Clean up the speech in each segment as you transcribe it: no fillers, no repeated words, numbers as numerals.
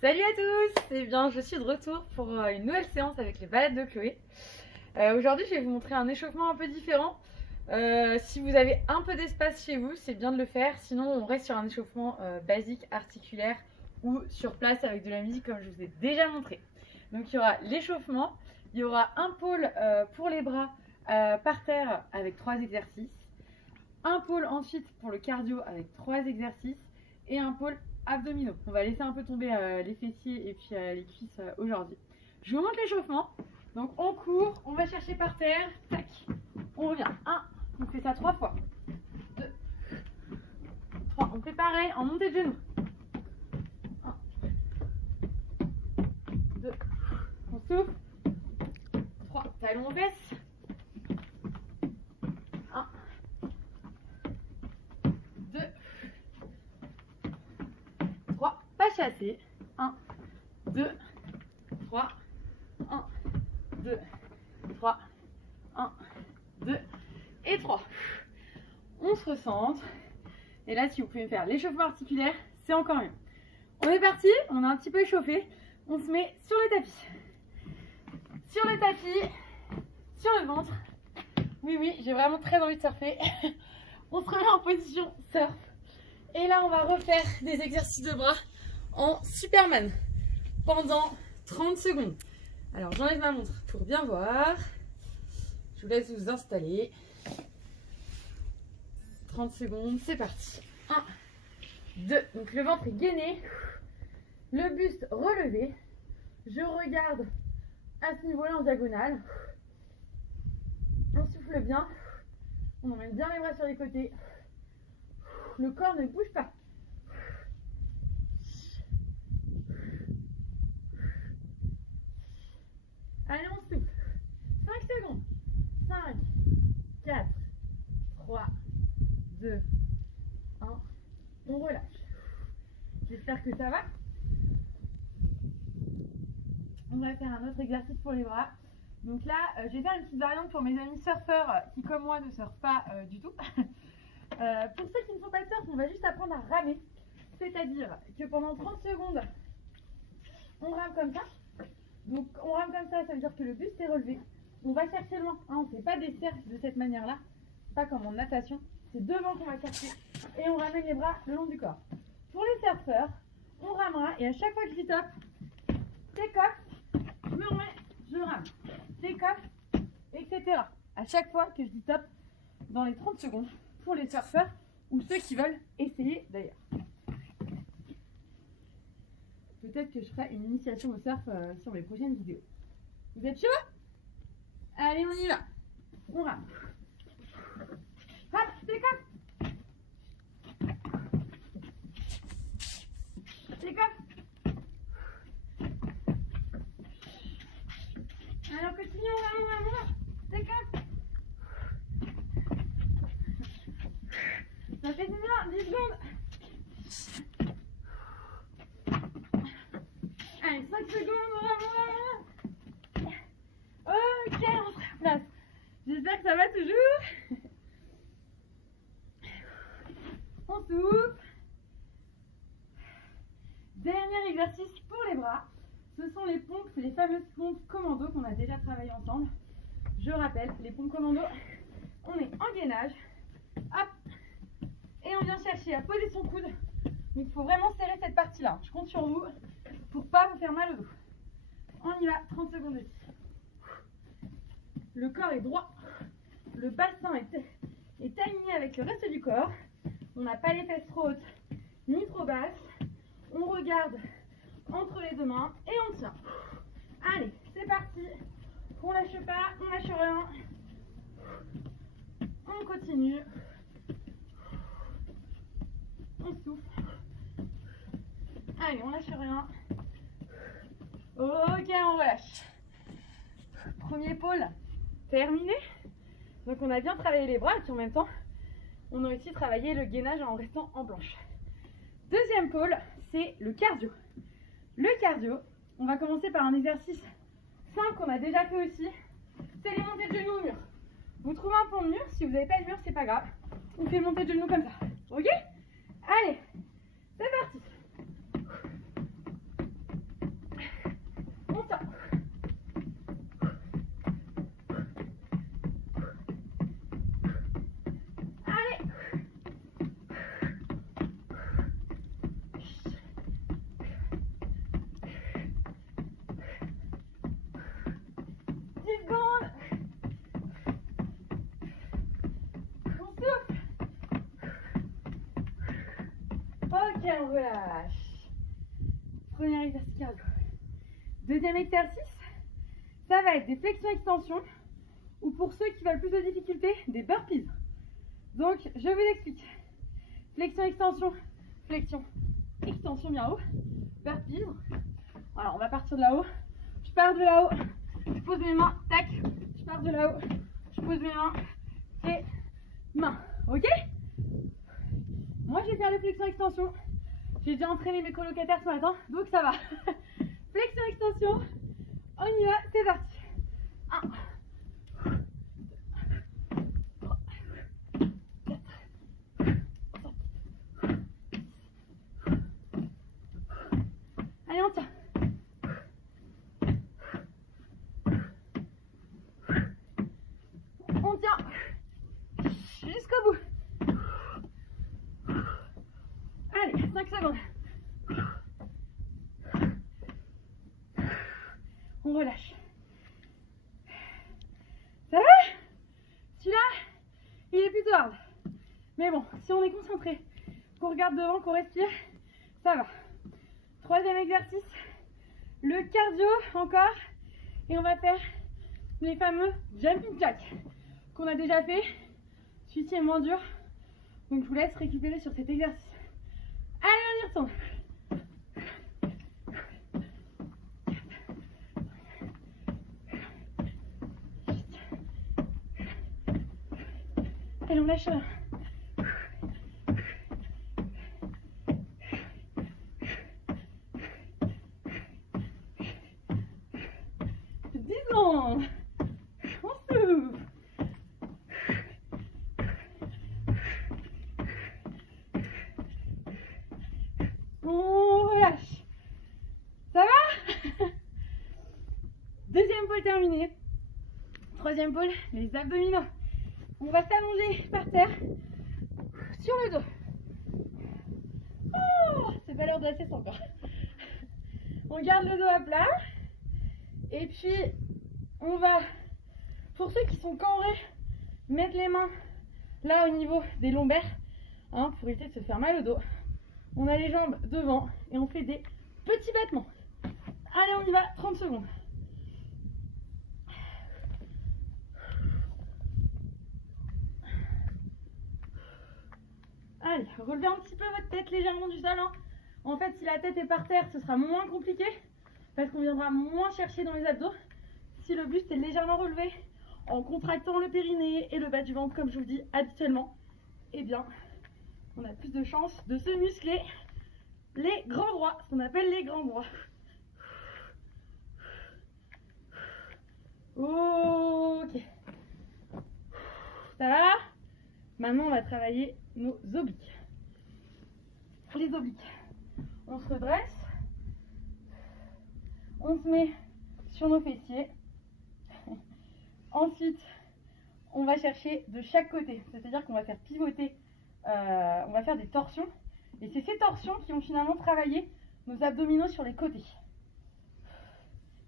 Salut à tous. Eh bien, je suis de retour pour une nouvelle séance avec les balades de Chloé. Aujourd'hui, je vais vous montrer un échauffement un peu différent. Si vous avez un peu d'espace chez vous, c'est bien de le faire. Sinon, on reste sur un échauffement basique, articulaire ou sur place avec de la musique comme je vous ai déjà montré. Donc, il y aura l'échauffement. Il y aura un pôle pour les bras par terre avec 3 exercices. Un pôle ensuite pour le cardio avec 3 exercices. Et un pôle abdominaux. On va laisser un peu tomber les fessiers et puis les cuisses aujourd'hui. Je vous montre l'échauffement. Donc on court, on va chercher par terre, tac, on revient. 1, on fait ça 3 fois. 2, 3, on fait pareil en montée de genoux. 1, 2, on souffle. 3, talons aux fesses. 1, 2, 3, pas chassé. 1, 2, 3, 1, 2, 3, 1, 2 et 3. On se recentre. Et là, si vous pouvez faire l'échauffement articulaire, c'est encore mieux. On est parti, on a un petit peu échauffé. On se met sur le tapis. Sur le tapis, sur le ventre. Oui, oui, j'ai vraiment très envie de surfer. On se remet en position surf. Et là, on va refaire des exercices de bras en Superman pendant 30 secondes. Alors, j'enlève ma montre pour bien voir. Je vous laisse vous installer. 30 secondes, c'est parti. 1, 2, donc le ventre est gainé. Le buste relevé. Je regarde à ce niveau-là en diagonale. On souffle bien. On emmène bien les bras sur les côtés. Le corps ne bouge pas. Allez, on souffle. 5 secondes. 5, 4, 3, 2, 1. On relâche. J'espère que ça va. On va faire un autre exercice pour les bras. Donc là, je vais faire une petite variante pour mes amis surfeurs qui, comme moi, ne surfent pas du tout. Pour ceux qui ne font pas de surf, on va juste apprendre à ramer. C'est-à-dire que pendant 30 secondes, on rame comme ça. Donc on rame comme ça veut dire que le buste est relevé. On va chercher loin, hein, on ne fait pas des cercles de cette manière-là, pas comme en natation. C'est devant qu'on va chercher et on ramène les bras le long du corps. Pour les surfeurs, on ramera et à chaque fois que j'y tape, take off, je me remets, je rame, take off, etc. À chaque fois que je dis top dans les 30 secondes pour les surfeurs ou ceux qui veulent essayer d'ailleurs. Peut-être que je ferai une initiation au surf sur mes prochaines vidéos. Vous êtes chaud? Allez, on y va. On rame. Hop, take off. Take off. Alors continue, on rame. Take off. Ça fait du bien, 10 secondes. Allez, 5 secondes, on rame. Ok, on se replace. J'espère que ça va toujours. On souffle. Dernier exercice pour les bras. Ce sont les pompes, c'est les fameuses pompes commando qu'on a déjà travaillé ensemble. Je rappelle, les pompes commando, on est en gainage. Hop. Et on vient chercher à poser son coude. Donc il faut vraiment serrer cette partie-là. Je compte sur vous pour pas vous faire mal au dos. On y va, 30 secondes aussi. Le corps est droit. Le bassin est aligné avec le reste du corps. On n'a pas les fesses trop hautes ni trop basses. On regarde entre les deux mains et on tient. Allez, c'est parti. On lâche pas, on lâche rien. On continue. On souffle. Allez, on lâche rien. Ok, on relâche. Premier pôle terminé. Donc on a bien travaillé les bras et puis en même temps, on a aussi travaillé le gainage en restant en planche. Deuxième pôle, c'est le cardio. Le cardio, on va commencer par un exercice simple qu'on a déjà fait aussi. C'est les montées de genoux au mur. Vous trouvez un pont de mur, si vous n'avez pas de mur, c'est pas grave. On fait monter de genoux comme ça. Ok? Allez, c'est parti. Ok, on relâche. Premier exercice cardio. Deuxième exercice, ça va être des flexions-extensions ou pour ceux qui veulent plus de difficultés, des burpees. Donc, je vous explique. Flexion-extension, flexion-extension bien haut, burpees. Alors, on va partir de là-haut. Je pars de là-haut, je pose mes mains, tac. Je pars de là-haut, je pose mes mains et mains. Ok? Moi, je vais faire les flexions-extensions. J'ai déjà entraîné mes colocataires ce matin, donc ça va. Flexion-extension. On y va, c'est parti. 1, 3, 4, 5. Allez, on tient. On tient jusqu'au bout. Allez, 5 secondes. On relâche. Ça va? Celui-là, il est plutôt hard. Mais bon, si on est concentré, qu'on regarde devant, qu'on respire, ça va. Troisième exercice, le cardio encore. Et on va faire les fameux jumping jacks qu'on a déjà fait. Celui-ci est moins dur. Donc je vous laisse récupérer sur cet exercice. Allez, on y retourne. Allez, on lâche. On souffle. On relâche. Ça va? Deuxième pôle terminé. Troisième pôle, les abdominaux. On va s'allonger par terre sur le dos. Oh, c'est pas l'heure de la sieste encore. On garde le dos à plat. Et puis, on va, pour ceux qui sont cambrés, mettre les mains là au niveau des lombaires, hein, pour éviter de se faire mal au dos. On a les jambes devant et on fait des petits battements. Allez, on y va, 30 secondes. Allez, relevez un petit peu votre tête légèrement du sol. Hein. En fait, si la tête est par terre, ce sera moins compliqué parce qu'on viendra moins chercher dans les abdos. Si le buste est légèrement relevé, en contractant le périnée et le bas du ventre, comme je vous dis habituellement, eh bien, on a plus de chances de se muscler les grands droits, ce qu'on appelle les grands droits. Ok. Ça va? Maintenant, on va travailler nos obliques. Les obliques. On se redresse. On se met sur nos fessiers. Ensuite, on va chercher de chaque côté. C'est-à-dire qu'on va faire pivoter, on va faire des torsions. Et c'est ces torsions qui vont finalement travailler nos abdominaux sur les côtés.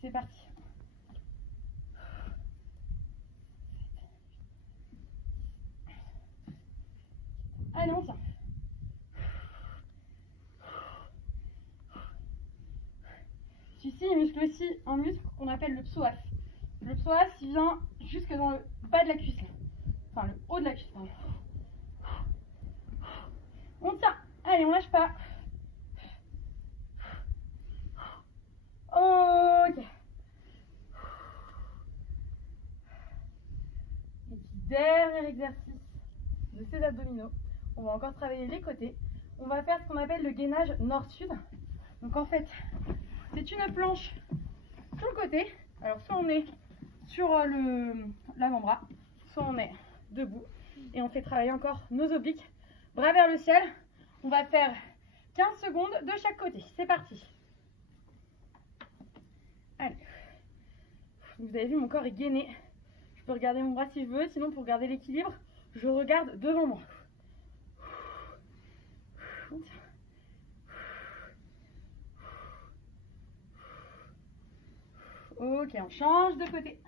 C'est parti. Allez, on tient. Celui-ci, il muscle aussi un muscle qu'on appelle le psoas. Le psoas, il vient jusque dans le bas de la cuisse. Enfin, le haut de la cuisse. Pardon. On tient. Allez, on lâche pas. Ok. Et puis, dernier exercice de ces abdominaux. On va encore travailler les côtés. On va faire ce qu'on appelle le gainage nord-sud. Donc en fait, c'est une planche sur le côté. Alors soit on est sur l'avant-bras, soit on est debout. Et on fait travailler encore nos obliques. Bras vers le ciel. On va faire 15 secondes de chaque côté. C'est parti. Allez. Vous avez vu, mon corps est gainé. Je peux regarder mon bras si je veux. Sinon, pour garder l'équilibre, je regarde devant moi. Ok, on change de côté.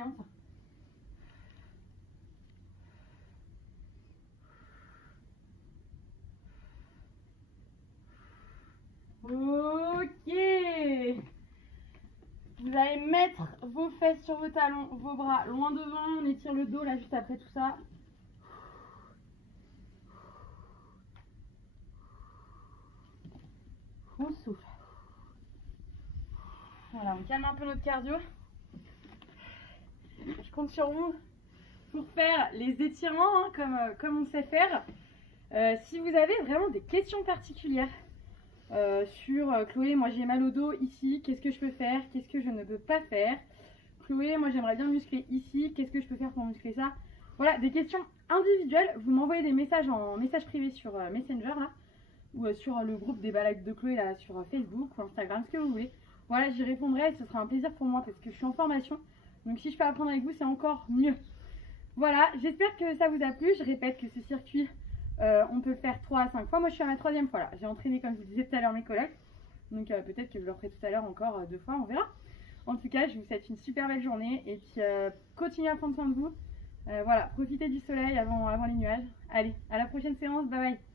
hein, ça. Ok. Vous allez mettre vos fesses sur vos talons, vos bras loin devant. On étire le dos là juste après tout ça. On souffle. Voilà, on calme un peu notre cardio. Je compte sur vous pour faire les étirements hein, comme on sait faire. Si vous avez vraiment des questions particulières sur Chloé, moi j'ai mal au dos ici, qu'est-ce que je peux faire, qu'est-ce que je ne peux pas faire. Chloé, moi j'aimerais bien muscler ici, qu'est-ce que je peux faire pour muscler ça. Voilà, des questions individuelles, vous m'envoyez des messages en message privé sur Messenger là, ou sur le groupe des balades de Chloé là, sur Facebook ou Instagram, ce que vous voulez. Voilà, j'y répondrai et ce sera un plaisir pour moi parce que je suis en formation. Donc si je peux apprendre avec vous, c'est encore mieux. Voilà, j'espère que ça vous a plu. Je répète que ce circuit, on peut le faire 3 à 5 fois. Moi, je suis à ma 3e fois là. J'ai entraîné, comme je vous disais tout à l'heure, mes collègues. Donc peut-être que je le referai tout à l'heure encore 2 fois, on verra. En tout cas, je vous souhaite une super belle journée. Et puis, continuez à prendre soin de vous. Voilà, profitez du soleil avant les nuages. Allez, à la prochaine séance. Bye bye.